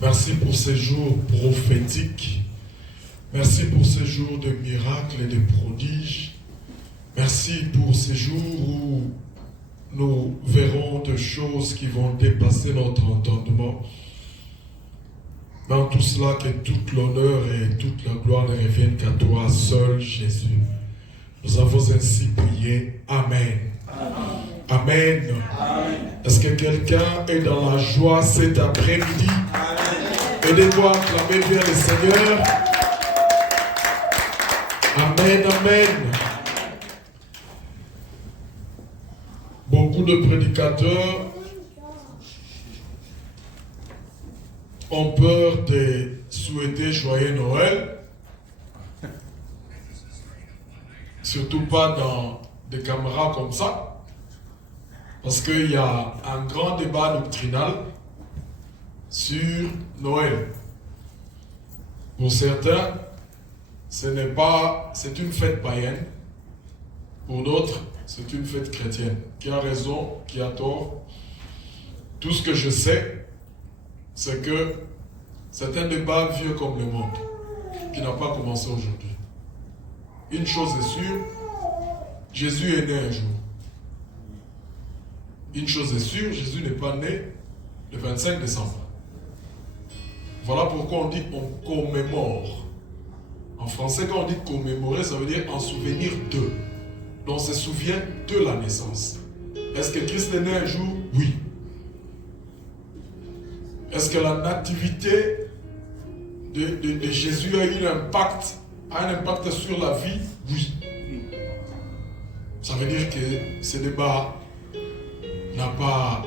Merci pour ces jours prophétiques. Merci pour ces jours de miracles et de prodiges. Merci pour ces jours où nous verrons des choses qui vont dépasser notre entendement. Dans tout cela, que toute l'honneur et toute la gloire ne reviennent qu'à toi seul, Jésus. Nous avons ainsi prié. Amen. Amen. Amen. Est-ce que quelqu'un est dans la joie cet après-midi? Aidez-moi à acclamer bien le Seigneur. Amen, amen. Beaucoup de prédicateurs ont peur de souhaiter joyeux Noël. Surtout pas dans des caméras comme ça. Parce qu'il y a un grand débat doctrinal sur Noël. Pour certains, c'est une fête païenne. Pour d'autres, c'est une fête chrétienne. Qui a raison, qui a tort. Tout ce que je sais, c'est que c'est un débat vieux comme le monde, qui n'a pas commencé aujourd'hui. Une chose est sûre, Jésus est né un jour. Une chose est sûre, Jésus n'est pas né le 25 décembre. Voilà pourquoi on dit on commémore. En français, quand on dit commémorer, ça veut dire en souvenir de. Donc on se souvient de la naissance. Est-ce que Christ est né un jour? Oui. Est-ce que la nativité de Jésus a eu un impact sur la vie? Oui. Ça veut dire que ce débat n'a pas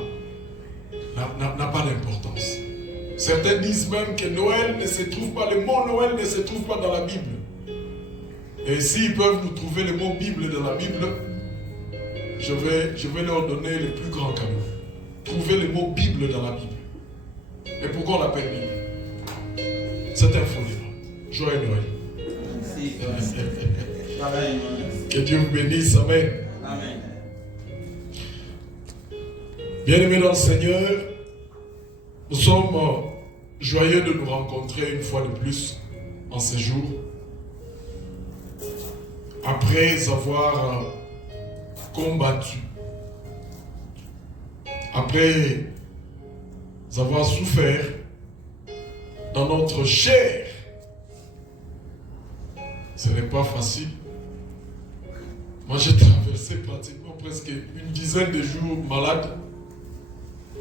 d'importance. Certains disent même que Noël ne se trouve pas, le mot Noël ne se trouve pas dans la Bible. Et s'ils peuvent nous trouver le mot Bible dans la Bible, je vais leur donner le plus grand cadeau. Trouver le mot Bible dans la Bible. Et pourquoi on l'appelle Bible? C'est un faux débat. Joyeux Noël. Merci. Que Dieu vous bénisse. Amen. Amen. Bien-aimés dans le Seigneur, nous sommes joyeux de nous rencontrer une fois de plus en ces jours. Après avoir combattu, après avoir souffert dans notre chair. Ce n'est pas facile. Moi, j'ai traversé pratiquement presque une dizaine de jours malade.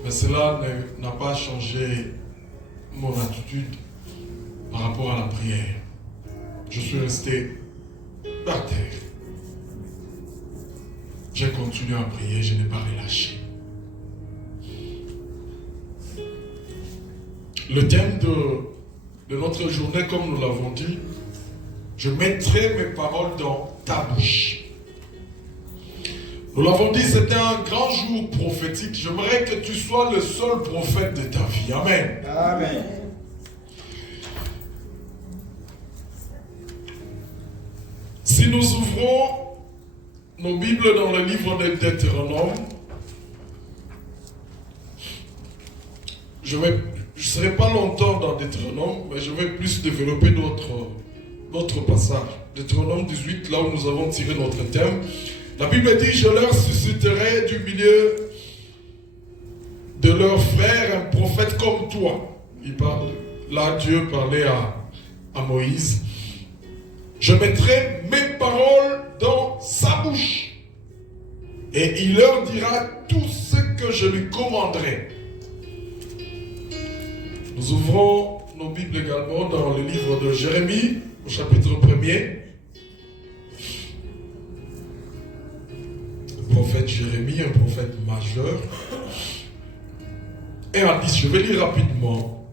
Mais cela n'a pas changé mon attitude par rapport à la prière. Je suis resté par terre. J'ai continué à prier, je n'ai pas relâché. Le thème de notre journée, comme nous l'avons dit, je mettrai mes paroles dans ta bouche. Nous l'avons dit, c'était un grand jour prophétique. J'aimerais que tu sois le seul prophète de ta vie. Amen. Amen. Si nous ouvrons nos Bibles dans le livre de Deutéronome, je ne serai pas longtemps dans Deutéronome, mais je vais plus développer d'autres passages. Deutéronome 18, là où nous avons tiré notre thème. La Bible dit, je leur susciterai du milieu de leurs frères un prophète comme toi. Il parle, là Dieu parlait à Moïse. Je mettrai mes paroles dans sa bouche. Et il leur dira tout ce que je lui commanderai. Nous ouvrons nos Bibles également dans le livre de Jérémie, au chapitre 1er. Prophète Jérémie, un prophète majeur. Et à 10, je vais lire rapidement.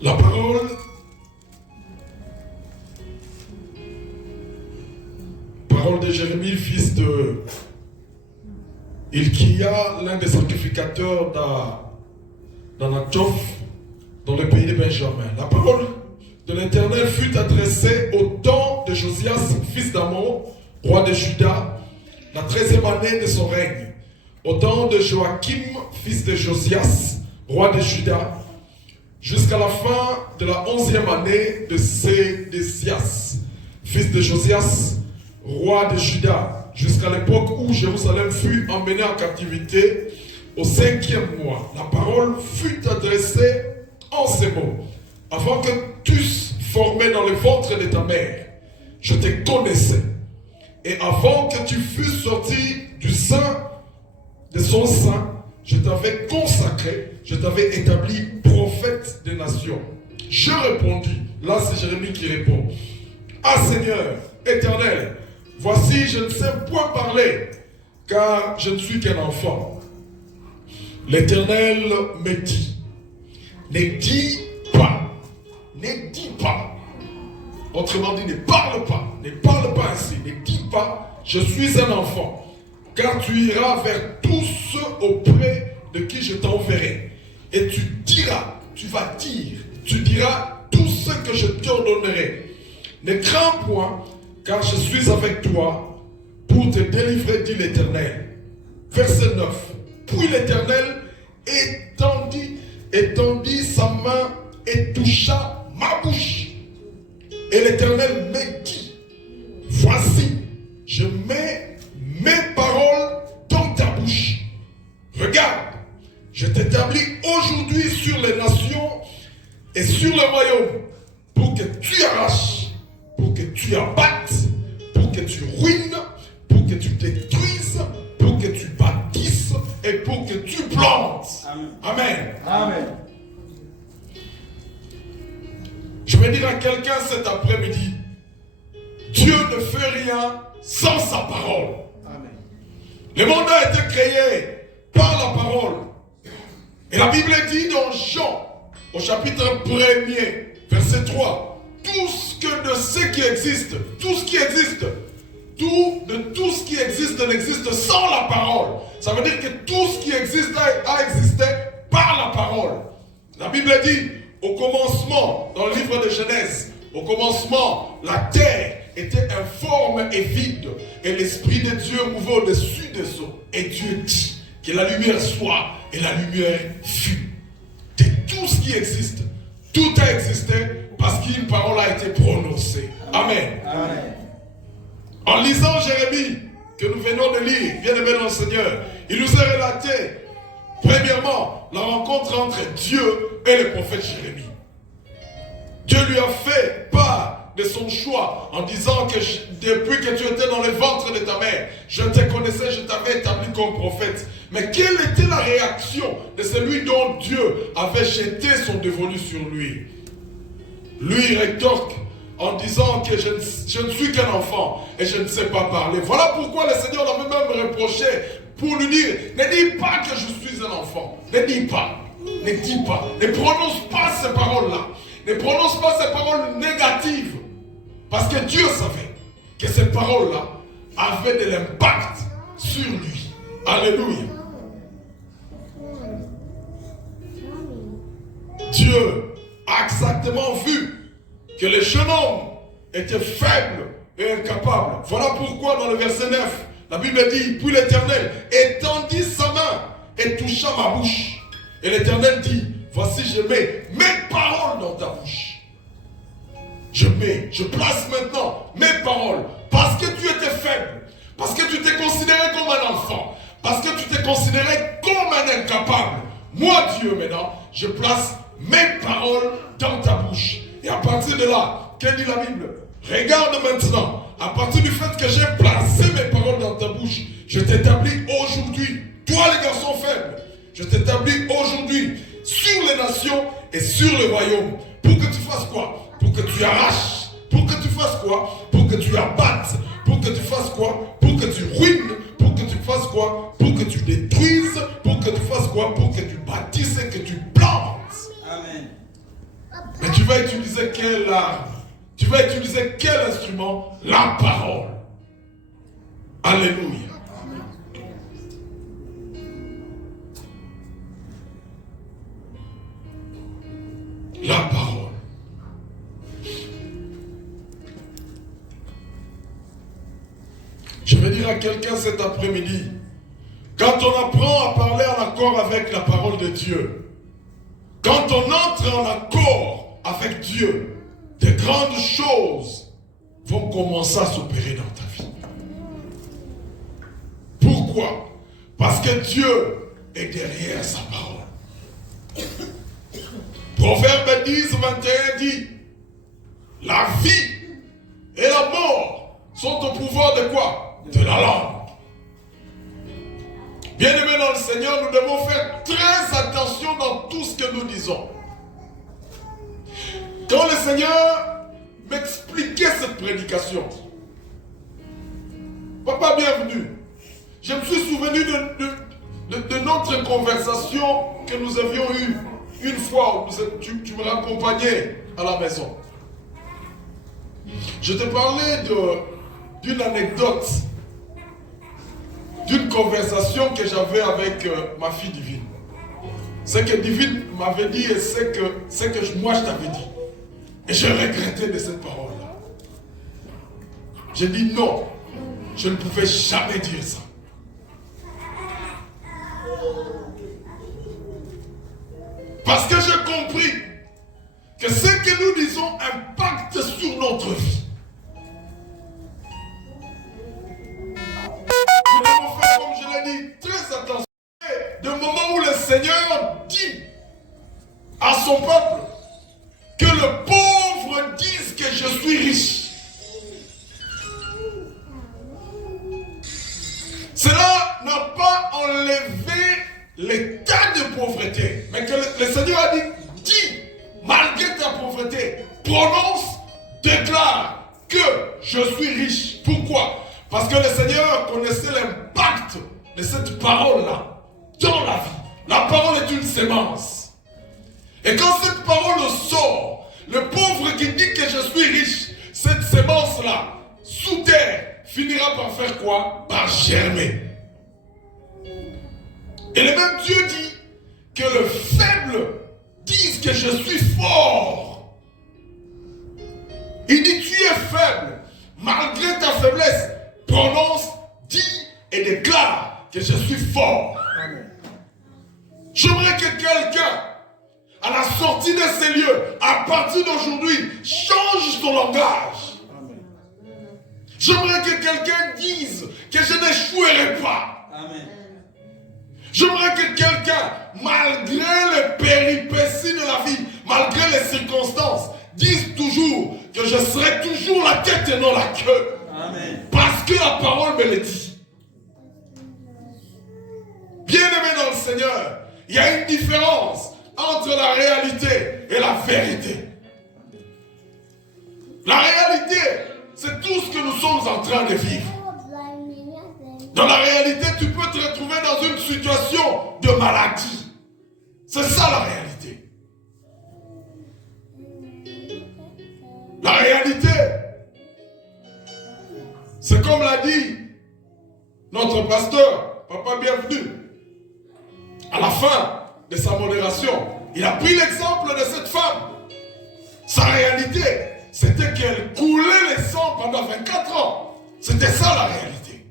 La parole de Jérémie, fils de Hilkia, l'un des sacrificateurs d'Anatoph, dans le pays de Benjamin. La parole de l'Éternel fut adressée au temps de Josias, fils d'Amon, roi de Juda, la 13e année de son règne. au temps de Joachim, fils de Josias, roi de Juda, jusqu'à la fin de la 11e année de Sédécias, fils de Josias, roi de Juda, jusqu'à l'époque où Jérusalem fut emmenée en captivité au 5e mois. La parole fut adressée en ces mots. Avant que tu formé dans le ventre de ta mère, je te connaissais. Et avant que tu fusses sorti du sein de son sein, je t'avais consacré, je t'avais établi prophète des nations. Je répondis, là c'est Jérémie qui répond, ah Seigneur, éternel, voici je ne sais point parler, car je ne suis qu'un enfant. L'Éternel me dit, ne dis pas. Autrement dit, ne parle pas ainsi, ne dis pas, je suis un enfant. Car tu iras vers tous ceux auprès de qui je t'enverrai. Et tu diras tout ce que je t'ordonnerai. Ne crains point, car je suis avec toi pour te délivrer, dit l'Éternel. Verset 9. Puis l'Éternel étendit sa main et toucha ma bouche. Et l'Éternel me dit, voici, je mets mes paroles dans ta bouche. Regarde, je t'établis aujourd'hui sur les nations et sur le royaume pour que tu arraches, pour que tu abattes, pour que tu ruines, pour que tu détruises, pour que tu bâtisses et pour que tu plantes. Amen. Amen. Je vais dire à quelqu'un cet après-midi, Dieu ne fait rien sans sa parole. Amen. Le monde a été créé par la parole. Et la Bible dit dans Jean, au chapitre 1er, verset 3, tout ce qui existe n'existe sans la parole. Ça veut dire que tout ce qui existe a existé par la parole. La Bible dit, au commencement, dans le livre de Genèse, au commencement, la terre était informe et vide, et l'Esprit de Dieu mouvait au-dessus des eaux. Et Dieu dit que la lumière soit, et la lumière fut. De tout ce qui existe, tout a existé parce qu'une parole a été prononcée. Amen. Amen. En lisant Jérémie, que nous venons de lire, bien-aimé dans le Seigneur, il nous a relaté, premièrement, la rencontre entre Dieu et le prophète Jérémie. Dieu lui a fait part de son choix en disant que depuis que tu étais dans le ventre de ta mère, je te connaissais, je t'avais établi comme prophète. Mais quelle était la réaction de celui dont Dieu avait jeté son dévolu sur lui? Lui, il rétorque en disant que je ne suis qu'un enfant et je ne sais pas parler. Voilà pourquoi le Seigneur l'avait même reproché pour lui dire, ne dis pas que je suis un enfant. Ne dis pas. Ne dis pas. Ne prononce pas ces paroles-là. Ne prononce pas ces paroles négatives. Parce que Dieu savait que ces paroles-là avaient de l'impact sur lui. Alléluia. Dieu a exactement vu que le jeune homme était faible et incapable. Voilà pourquoi dans le verset 9, la Bible dit, puis l'Éternel étendit sa main et toucha ma bouche. Et l'Éternel dit, voici je mets mes paroles dans ta bouche. Je place maintenant mes paroles parce que tu étais faible, parce que tu t'es considéré comme un enfant, parce que tu t'es considéré comme un incapable. Moi Dieu maintenant, je place mes paroles dans ta bouche. Et à partir de là, que dit la Bible? Regarde maintenant, à partir du fait que j'ai placé mes paroles dans ta bouche, je t'établis aujourd'hui, toi les garçons faibles, je t'établis aujourd'hui sur les nations et sur le royaume. Pour que tu fasses quoi? Pour que tu arraches. Pour que tu fasses quoi? Pour que tu abattes. Pour que tu fasses quoi? Pour que tu ruines. Pour que tu fasses quoi? Pour que tu détruises. Pour que tu fasses quoi? Pour que tu bâtisses et que tu plantes. Amen. Mais tu vas utiliser quelle arme? Tu vas utiliser quel instrument? La parole. Alléluia. La parole. Je vais dire à quelqu'un cet après-midi, quand quand on apprend à parler en accord avec la parole de Dieu, quand on entre en accord avec Dieu, de grandes choses vont commencer à s'opérer dans ta vie. Pourquoi? Parce que Dieu est derrière sa parole. Proverbe 10, 21 dit, la vie et la mort sont au pouvoir de quoi? De la langue. Bien-aimés dans le Seigneur, nous devons faire très attention dans tout ce que nous disons. Quand le Seigneur m'expliquait cette prédication, papa, bienvenue. Je me suis souvenu de notre conversation que nous avions eue une fois où tu me raccompagnais à la maison. Je te parlais d'une anecdote, d'une conversation que j'avais avec ma fille Divine. Ce que Divine m'avait dit et ce que moi je t'avais dit. Et je regrettais de cette parole-là. J'ai dit non, je ne pouvais jamais dire ça. Parce que j'ai compris que ce que nous disons impacte sur notre vie. Nous devons faire, comme je l'ai dit, très attention. Du moment où le Seigneur dit à son peuple que le pauvre dise que je suis riche, cela n'a pas enlevé l'état de pauvreté, mais que le Seigneur a dit, dis, malgré ta pauvreté, prononce, déclare que je suis riche. Pourquoi? Parce que le Seigneur connaissait l'impact de cette parole-là dans la vie. La parole est une sémence. Et quand cette parole sort, le pauvre qui dit que je suis riche, cette sémence-là, sous terre, finira par faire quoi? Par germer. Et le même Dieu dit que le faible dise que je suis fort. Il dit, tu es faible. Malgré ta faiblesse, prononce, dis et déclare que je suis fort. J'aimerais que quelqu'un, à la sortie de ces lieux, à partir d'aujourd'hui, change son langage. J'aimerais que quelqu'un dise que je n'échouerai pas. Amen. J'aimerais que quelqu'un, malgré les péripéties de la vie, malgré les circonstances, dise toujours que je serai toujours la tête et non la queue. Amen. Parce que la parole me le dit. Bien-aimé dans le Seigneur, il y a une différence entre la réalité et la vérité. La réalité, c'est tout ce que nous sommes en train de vivre. Dans la réalité, tu peux te retrouver dans une situation de maladie. C'est ça la réalité. La réalité, c'est comme l'a dit notre pasteur, Papa Bienvenu, à la fin de sa modération. Il a pris l'exemple de cette femme. Sa réalité, c'était qu'elle coulait les sangs pendant 24 ans. C'était ça la réalité.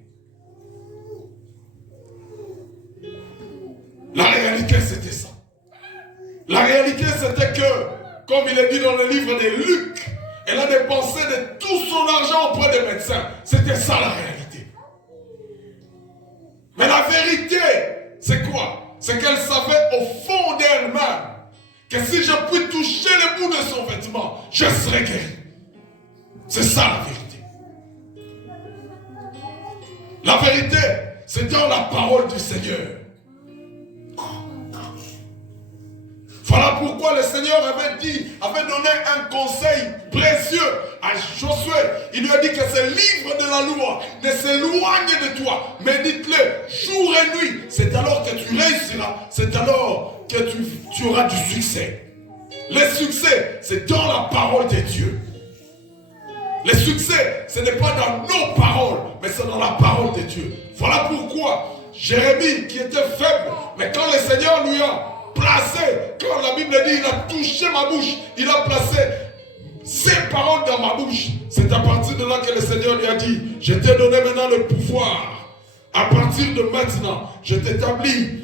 La réalité, c'était ça. La réalité, c'était que, comme il est dit dans le livre de Luc, elle a dépensé de tout son argent auprès des médecins. C'était ça la réalité. Mais la vérité, c'est quoi? C'est qu'elle savait au fond d'elle-même que si je puis toucher le bout de son vêtement, je serai guéri. C'est ça la vérité. La vérité, c'est dans la parole du Seigneur. Voilà pourquoi le Seigneur avait donné un conseil précieux à Josué. Il lui a dit que ce livre de la loi ne s'éloigne de toi. Médite-le jour et nuit. C'est alors que tu réussiras. C'est alors que tu auras du succès. Le succès, c'est dans la parole de Dieu. Le succès, ce n'est pas dans nos paroles, mais c'est dans la parole de Dieu. Voilà pourquoi Jérémie, qui était faible, mais quand le Seigneur lui a placé, quand la Bible dit, il a touché ma bouche, il a placé ses paroles dans ma bouche. C'est à partir de là que le Seigneur lui a dit, je t'ai donné maintenant le pouvoir À partir de maintenant, je t'établis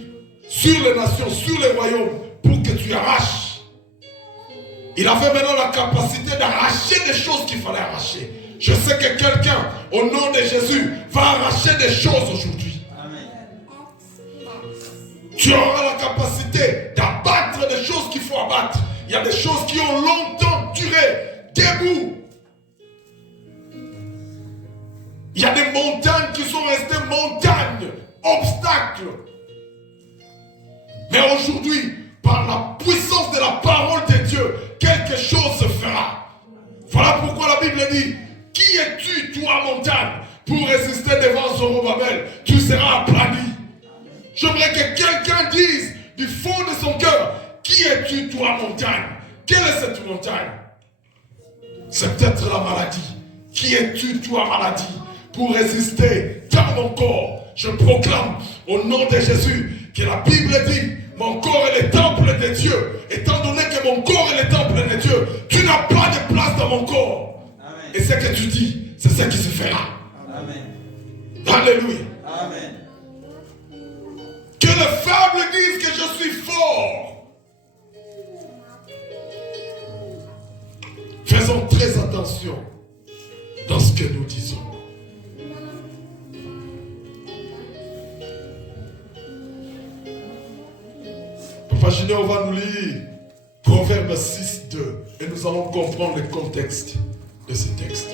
sur les nations, sur les royaumes, pour que tu arraches. Il avait maintenant la capacité d'arracher des choses qu'il fallait arracher. Je sais que quelqu'un, au nom de Jésus, va arracher des choses aujourd'hui. Tu auras la capacité d'abattre des choses qu'il faut abattre. Il y a des choses qui ont longtemps duré, debout. Il y a des montagnes qui sont restées montagnes, obstacles. Mais aujourd'hui, par la puissance de la parole de Dieu, quelque chose se fera. Voilà pourquoi la Bible dit, qui es-tu, toi, montagne, pour résister devant Zorobabel? Tu seras aplani. J'aimerais que quelqu'un dise du fond de son cœur, qui es-tu, toi, montagne? Quelle est cette montagne? C'est peut-être la maladie. Qui es-tu, toi, maladie, pour résister dans mon corps? Je proclame au nom de Jésus que la Bible dit, mon corps est le temple de Dieu. Étant donné que mon corps est le temple de Dieu, tu n'as pas de place dans mon corps. Amen. Et ce que tu dis, c'est ce qui se fera. Amen. Alléluia. Amen. Que les faibles disent que je suis fort. Faisons très attention dans ce que nous disons. Imaginez, on va nous lire Proverbe 6, 2 et nous allons comprendre le contexte de ce texte.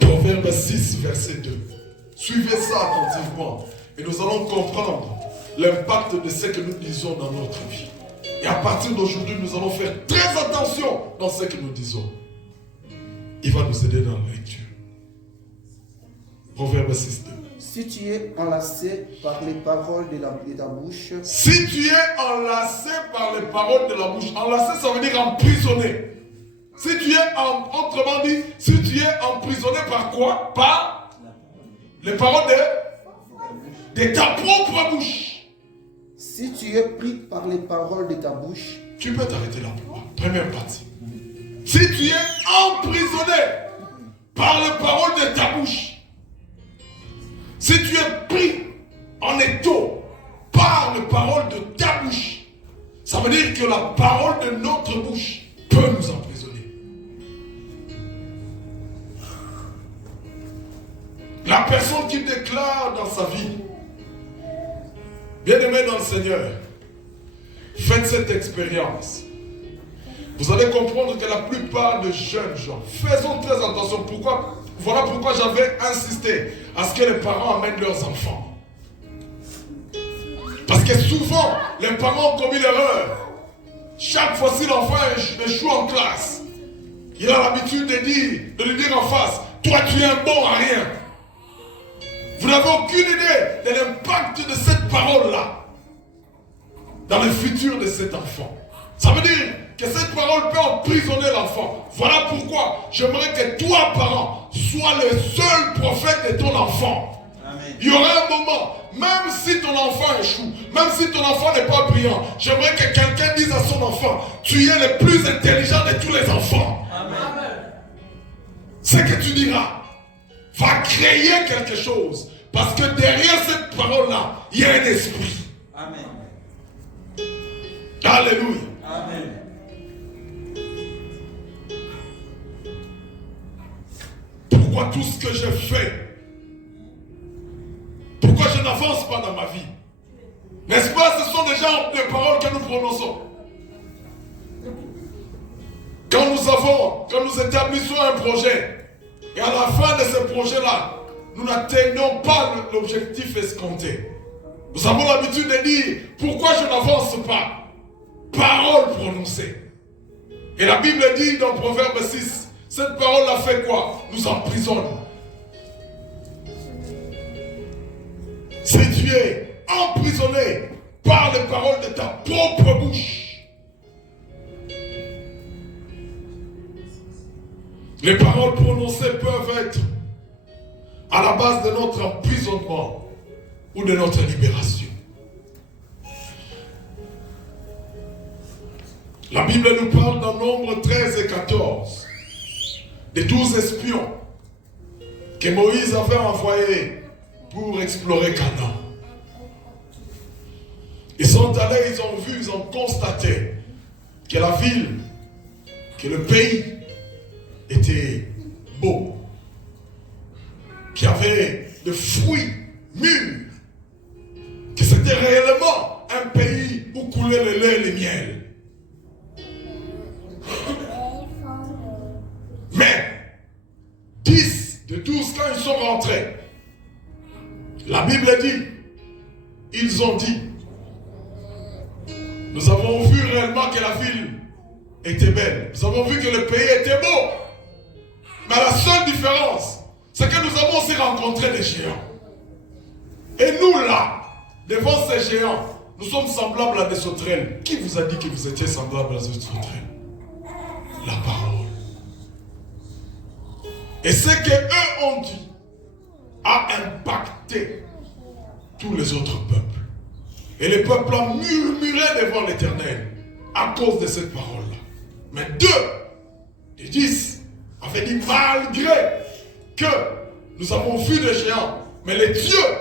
Proverbe 6, verset 2. Suivez ça attentivement et nous allons comprendre l'impact de ce que nous disons dans notre vie. Et à partir d'aujourd'hui, nous allons faire très attention dans ce que nous disons. Il va nous aider dans la lecture. Proverbe 6, 2. Si tu es enlacé par les paroles de ta bouche. Si tu es enlacé par les paroles de la bouche. Enlacé, ça veut dire emprisonné. Si tu es, autrement dit, si tu es emprisonné par quoi? Par les paroles de ta propre bouche. Si tu es pris par les paroles de ta bouche. Tu peux t'arrêter là pour moi. Première partie. Si tu es emprisonné par les paroles de ta bouche. Si tu es pris en étau par les paroles de ta bouche, ça veut dire que la parole de notre bouche peut nous emprisonner. La personne qui déclare dans sa vie, bien-aimé dans le Seigneur, faites cette expérience. Vous allez comprendre que la plupart des jeunes gens, faisons très attention. Voilà pourquoi j'avais insisté à ce que les parents amènent leurs enfants. Parce que souvent, les parents ont commis l'erreur. Chaque fois si l'enfant échoue en classe, il a l'habitude de lui dire en face, toi tu es un bon à rien. Vous n'avez aucune idée de l'impact de cette parole-là dans le futur de cet enfant. Ça veut dire que cette parole peut emprisonner l'enfant. Voilà pourquoi j'aimerais que toi, parent, sois le seul prophète de ton enfant. Amen. Il y aura un moment, même si ton enfant échoue, même si ton enfant n'est pas brillant, j'aimerais que quelqu'un dise à son enfant, tu es le plus intelligent de tous les enfants. Amen. Ce que tu diras va créer quelque chose. Parce que derrière cette parole-là, il y a un esprit. Amen. Alléluia. Amen. Pourquoi tout ce que je fais? Pourquoi je n'avance pas dans ma vie? N'est-ce pas, ce sont déjà des paroles que nous prononçons. Quand nous établissons un projet, et à la fin de ce projet-là, nous n'atteignons pas l'objectif escompté. Nous avons l'habitude de dire, pourquoi je n'avance pas? Parole prononcée. Et la Bible dit dans Proverbe 6, cette parole a fait quoi? Nous emprisonne. Si tu es emprisonné par les paroles de ta propre bouche, les paroles prononcées peuvent être à la base de notre emprisonnement ou de notre libération. La Bible nous parle dans Nombre 13 et 14 des 12 espions que que Moïse avait envoyé pour explorer Canaan. Ils sont allés, ils ont vu, ils ont constaté que la ville, que le pays était beau, qu'il y avait de fruits mûrs, que c'était réellement un pays où coulait le lait et le miel. Mais 10 de 12, quand ils sont rentrés, la Bible dit, ils ont dit, nous avons vu réellement que la ville était belle. Nous avons vu que le pays était beau. Mais la seule différence, c'est que nous avons aussi rencontré des géants. Et nous là, devant ces géants, nous sommes semblables à des sauterelles. Qui vous a dit que vous étiez semblables à des sauterelles? La parole. Et ce qu'eux ont dit a impacté tous les autres peuples. Et les peuples ont murmuré devant l'Éternel à cause de cette parole-là. Mais 2 des 10 avaient dit, malgré que nous avons vu des géants, mais les dieux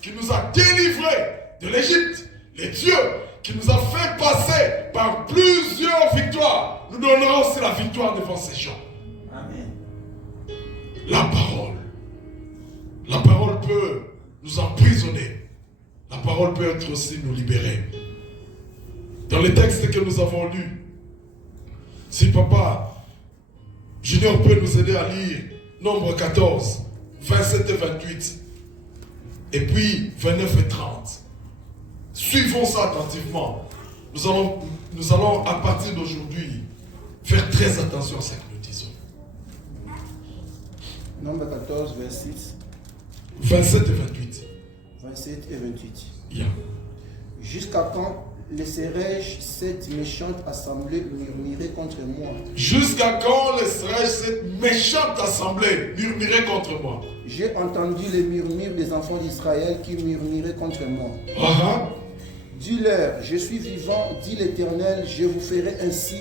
qui nous a délivrés de l'Égypte, les dieux qui nous a fait passer par plusieurs victoires, nous donnerons aussi la victoire devant ces gens. Amen. La parole peut nous emprisonner. La parole peut être aussi nous libérer. Dans les textes que nous avons lus, si papa Junior peut nous aider à lire Nombre 14, 27 et 28, et puis 29 et 30. Suivons ça attentivement. Nous allons à partir d'aujourd'hui faire très attention à ce que nous disons. Nombre 14, 26, 27 et 28. 27 et 28. Yeah. Jusqu'à quand laisserai-je cette méchante assemblée murmurer contre moi? Jusqu'à quand laisserai-je cette méchante assemblée murmurer contre moi? J'ai entendu les murmures des enfants d'Israël qui murmuraient contre moi. Dis-leur, je suis vivant, dit l'Éternel, je vous ferai ainsi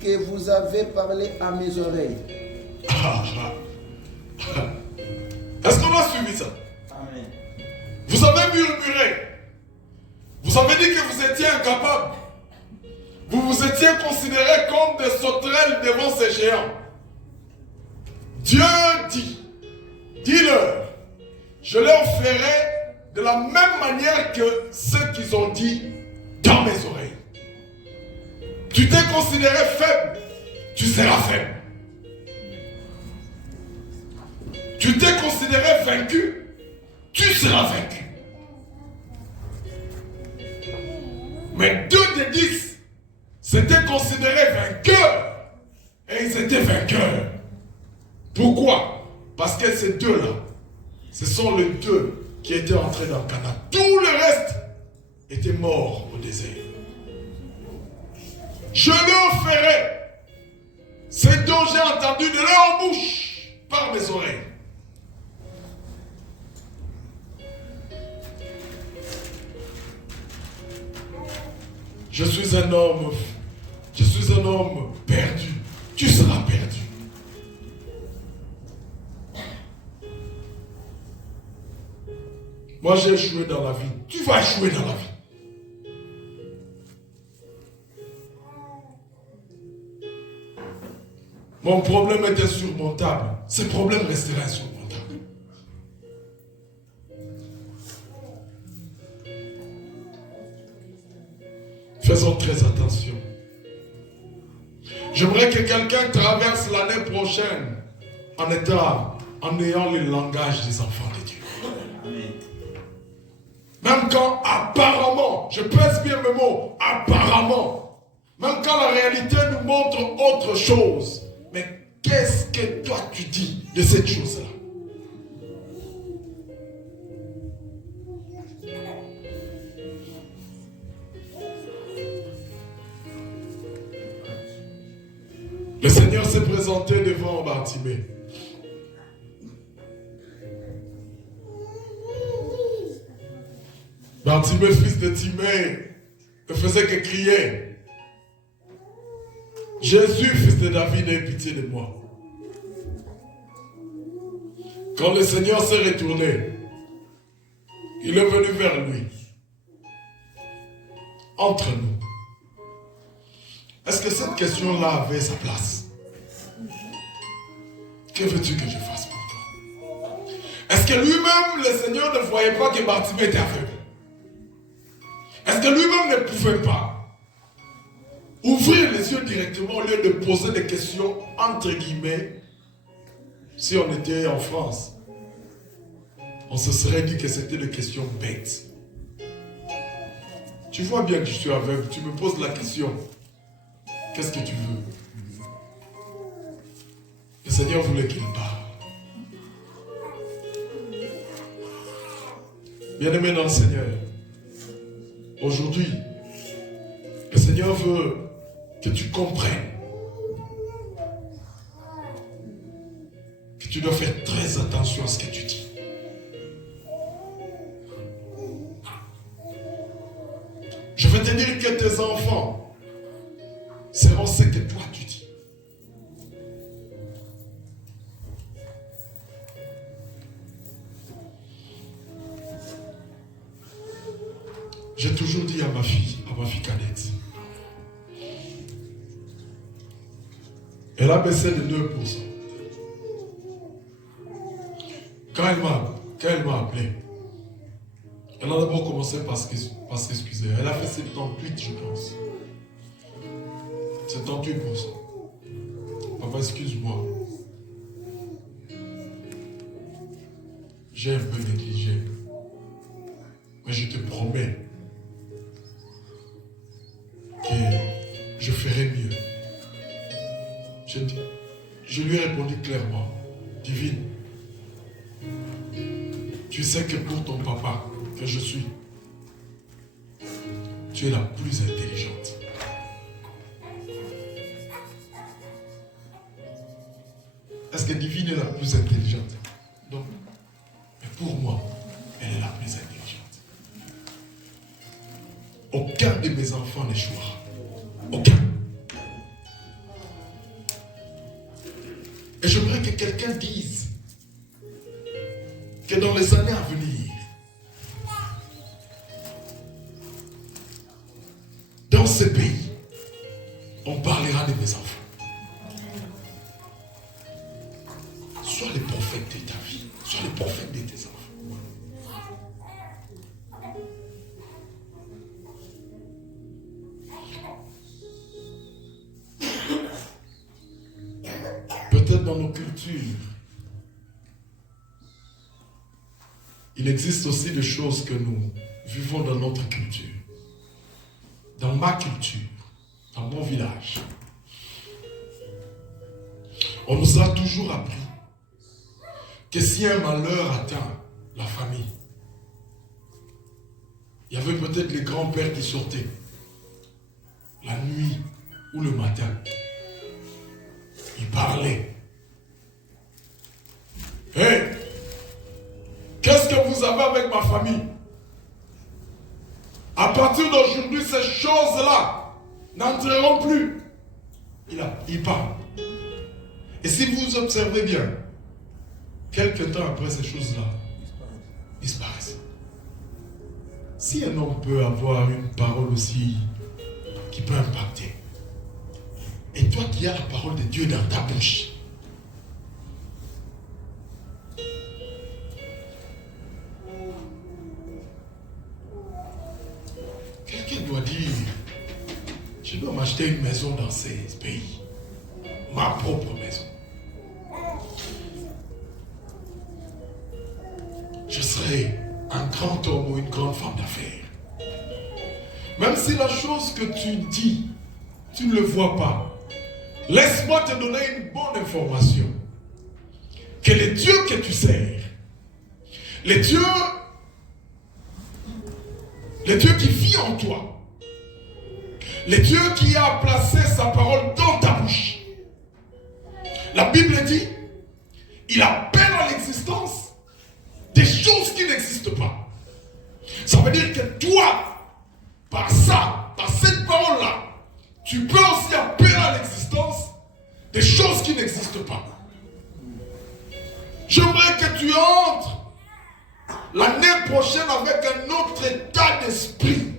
que vous avez parlé à mes oreilles. Est-ce qu'on a suivi ça? Amen. Vous avez murmuré. Vous avez dit que vous étiez incapable. Vous vous étiez considérés comme des sauterelles devant ces géants. Dieu dit, dis-leur, je leur ferai de la même manière que ce qu'ils ont dit dans mes oreilles. Tu t'es considéré faible, tu seras faible. Tu t'es considéré vaincu, tu seras vaincu. Mais 2 des 10 s'étaient considérés vainqueurs. Et ils étaient vainqueurs. Pourquoi? Parce que ces 2-là, ce sont les 2 qui étaient entrés dans le Canaan. Tout le reste était mort au désert. Je leur ferai ce dont j'ai entendu de leur bouche par mes oreilles. Je suis un homme perdu. Tu seras perdu. Moi j'ai échoué dans la vie. Tu vas échouer dans la vie. Mon problème est insurmontable. Ce problème restera insurmontable. Faisons très attention. J'aimerais que quelqu'un traverse l'année prochaine en ayant le langage des enfants de Dieu. Amen. Même quand apparemment, je pèse bien mes mots, apparemment, même quand la réalité nous montre autre chose, mais qu'est-ce que toi tu dis de cette chose-là? Le Seigneur s'est présenté devant Bartimée. Bartimée, fils de Timée, ne faisait que crier. Jésus, fils de David, aie pitié de moi. Quand le Seigneur s'est retourné, il est venu vers lui. Entre nous. Est-ce que cette question-là avait sa place? Que veux-tu que je fasse pour toi? Est-ce que lui-même, le Seigneur, ne voyait pas que Bartimée était aveugle? Est-ce que lui-même ne pouvait pas ouvrir les yeux directement au lieu de poser des questions entre guillemets? Si on était en France, on se serait dit que c'était des questions bêtes. Tu vois bien que je suis aveugle, tu me poses la question. Qu'est-ce que tu veux? Le Seigneur voulait qu'il parle. Bien-aimé dans le Seigneur, aujourd'hui, le Seigneur veut que tu comprennes que tu dois faire très attention à ce que tu dis. Je vais te dire que tes enfants seront ce que toi tu dis. J'ai toujours dit à ma fille cadette, elle a baissé de 2%. Quand elle m'a appelé, elle a d'abord commencé par s'excuser. Elle a fait 78, je pense. 78%. Papa, excuse-moi. J'ai un peu négligé. Mais je te promets que je ferai mieux. Je lui ai répondu clairement. Divine, tu sais que pour ton papa, que je suis, tu es la plus intelligente. Est-ce que Divine est la plus intelligente? Non. Mais pour moi, elle est la plus intelligente. Aucun de mes enfants n'échouera. Aucun. Et j'aimerais que quelqu'un dise que dans les années à venir, dans ce pays, on parlera de mes enfants. Sois le prophète de ta vie. Sois le prophète de tes enfants. Peut-être dans nos cultures, il existe aussi des choses que nous vivons dans notre culture. Dans ma culture, dans mon village, on nous a toujours appris que si un malheur atteint la famille, il y avait peut-être les grands-pères qui sortaient la nuit ou le matin. Ils parlaient. Hé, qu'est-ce que vous avez avec ma famille? À partir d'aujourd'hui, ces choses-là n'entreront plus. Il parle. Et si vous observez bien, quelques temps après ces choses-là, disparaissent. Si un homme peut avoir une parole aussi qui peut impacter, et toi qui as la parole de Dieu dans ta bouche, quelqu'un doit dire, je dois m'acheter une maison dans ces pays, ma propre maison. Je serai un grand homme ou une grande femme d'affaires. Même si la chose que tu dis, tu ne le vois pas, laisse-moi te donner une bonne information. Que le Dieu que tu sers, le Dieu qui vit en toi, le Dieu qui a placé sa parole dans ta bouche, la Bible dit, il appelle à l'existence des choses qui n'existent pas. Ça veut dire que toi, par ça, par cette parole-là, tu peux aussi appeler à l'existence des choses qui n'existent pas. J'aimerais que tu entres l'année prochaine avec un autre état d'esprit.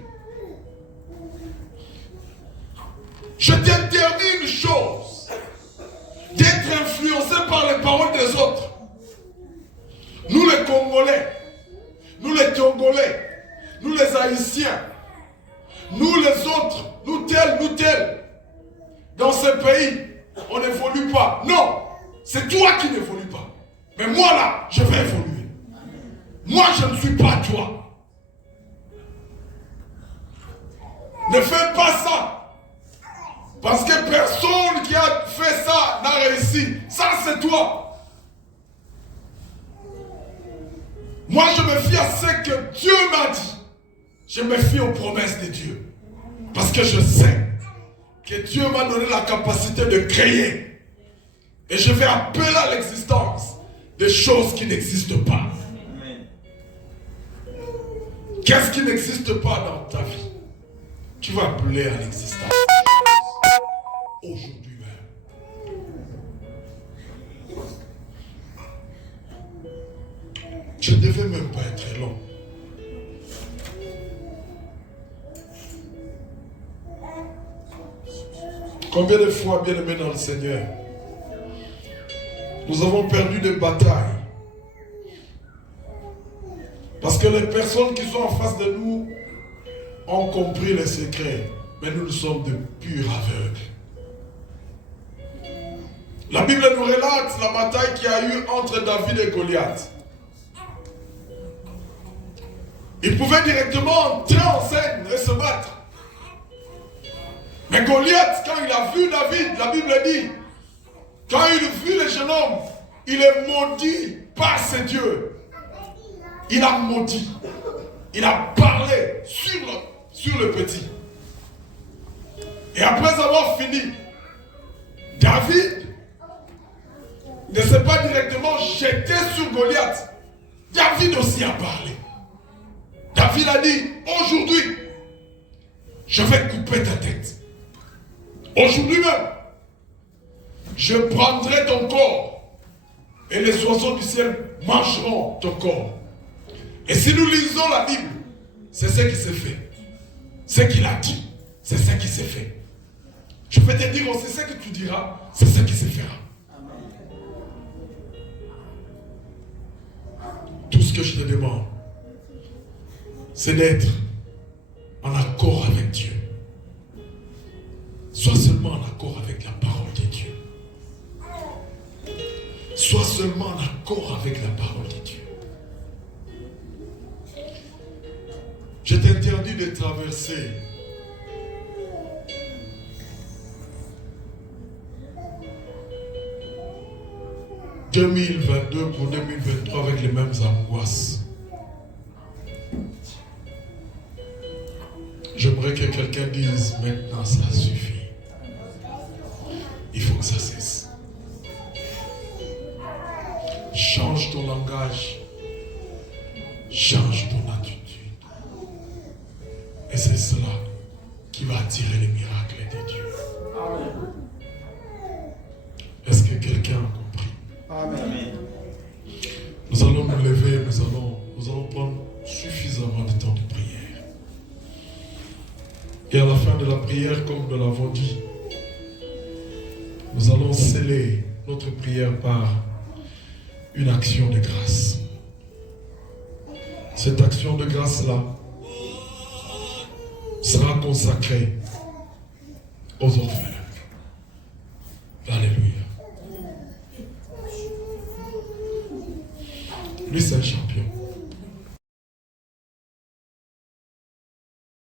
Je t'interdis une chose, d'être influencé par les paroles des autres. Nous les Congolais, nous les Togolais, nous les Haïtiens, nous les autres, nous tels, dans ce pays, on n'évolue pas. Non, c'est toi qui n'évolues pas. Mais moi là, je vais évoluer. Moi, je ne suis pas toi. Ne fais pas ça. Parce que personne qui a fait ça n'a réussi. Ça, c'est toi. Moi, je me fie à ce que Dieu m'a dit. Je me fie aux promesses de Dieu. Parce que je sais que Dieu m'a donné la capacité de créer. Et je vais appeler à l'existence des choses qui n'existent pas. Qu'est-ce qui n'existe pas dans ta vie? Tu vas appeler à l'existence. Aujourd'hui même. Je ne devais même pas être long. Combien de fois, bien aimés dans le Seigneur, nous avons perdu des batailles parce que les personnes qui sont en face de nous ont compris les secrets, mais nous sommes de purs aveugles. La Bible nous relate la bataille qu'il y a eu entre David et Goliath. Il pouvait directement entrer en scène et se battre. Mais Goliath, quand il a vu David, la Bible dit, quand il a vu le jeune homme, il est maudit par ses dieux. Il a maudit. Il a parlé sur le petit. Et après avoir fini, David ne s'est pas directement jeté sur Goliath. David aussi a parlé. David a dit, aujourd'hui, je vais couper ta tête. Aujourd'hui même, je prendrai ton corps et les oiseaux du ciel mangeront ton corps. Et si nous lisons la Bible, c'est ce qui s'est fait. Ce qu'il a dit, c'est ce qui s'est fait. Je peux te dire aussi, ce que tu diras, c'est ce qui se fera. Tout ce que je te demande, c'est d'être en accord avec Dieu. Sois seulement en accord avec la parole de Dieu. Sois seulement en accord avec la parole de Dieu. Je t'interdis de traverser « 2022 pour 2023 avec les mêmes angoisses. » J'aimerais que quelqu'un dise, maintenant ça suffit. Il faut que ça cesse. Change ton langage. Change ton attitude. Et c'est cela qui va attirer les miracles de Dieu. Amen. Est-ce que quelqu'un a compris? Amen. Nous allons nous lever, nous allons prendre suffisamment de temps de prière. Et à la fin de la prière, comme nous l'avons dit, nous allons sceller notre prière par une action de grâce. Cette action de grâce-là sera consacrée aux orphelins. Alléluia. Lui, c'est un champion.